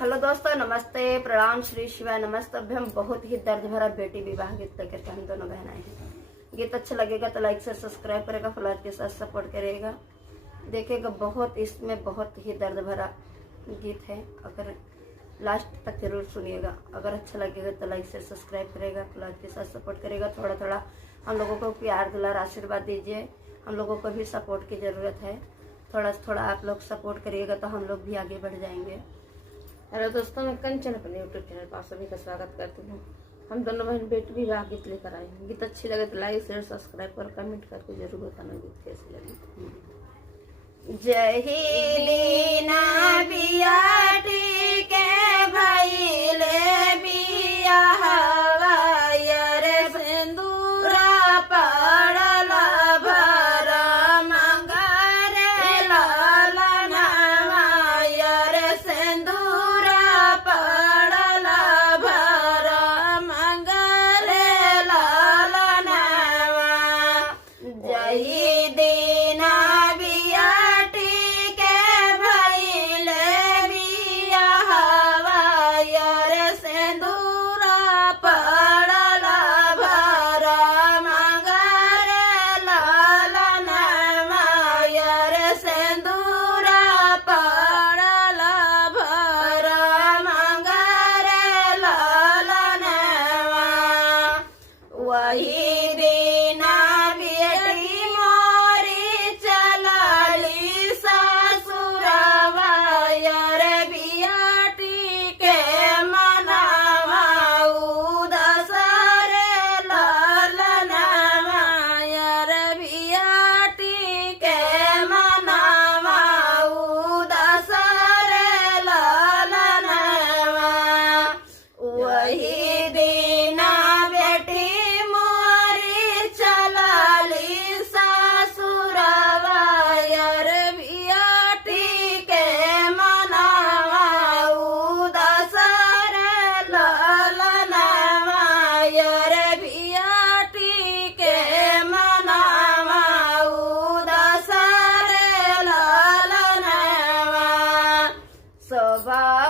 हेलो दोस्तों, नमस्ते, प्रणाम, श्री शिवाय, नमस्तभ्यम। बहुत ही दर्द भरा बेटी विवाह गीत लेकर के हम दोनों बहन आए हैं। गीत अच्छा लगेगा तो लाइक से सब्सक्राइब करेगा, फ्लैट के साथ सपोर्ट करेगा, देखेगा। बहुत इसमें बहुत ही दर्द भरा गीत है। अगर लास्ट तक जरूर सुनिएगा। अगर अच्छा लगेगा तो लाइक से सब्सक्राइब करेगा, फ्लैट के साथ सपोर्ट करेगा। थोड़ा थोड़ा हम लोगों को प्यार दुलार आशीर्वाद दीजिए। हम लोगों को भी सपोर्ट की ज़रूरत है। थोड़ा थोड़ा आप लोग सपोर्ट करिएगा तो हम लोग भी आगे बढ़ जाएंगे। हेलो दोस्तों, मैं कंचन अपने यूट्यूब चैनल पर आप सभी का स्वागत करती हूँ। हम दोनों बहन बेटी विवाह गीत लेकर आए हैं। गीत अच्छी लगे तो लाइक शेयर सब्सक्राइब और कमेंट करके जरूर बताना गीत कैसी लगी। जय ही दीना बियाटी के भइले बियाह वायर सिंदूरा पड़ल भर मंगर लालना वायर सिंदूरा पड़ल भर मंगर लालना। जय दीना वही दीना बेटी मोरी चलली ससुरवा यार बियाटी के मनावा उदसरे लालनवा यार बियाटी के मनावा उदसरे लालनवा। वही दीना Bye.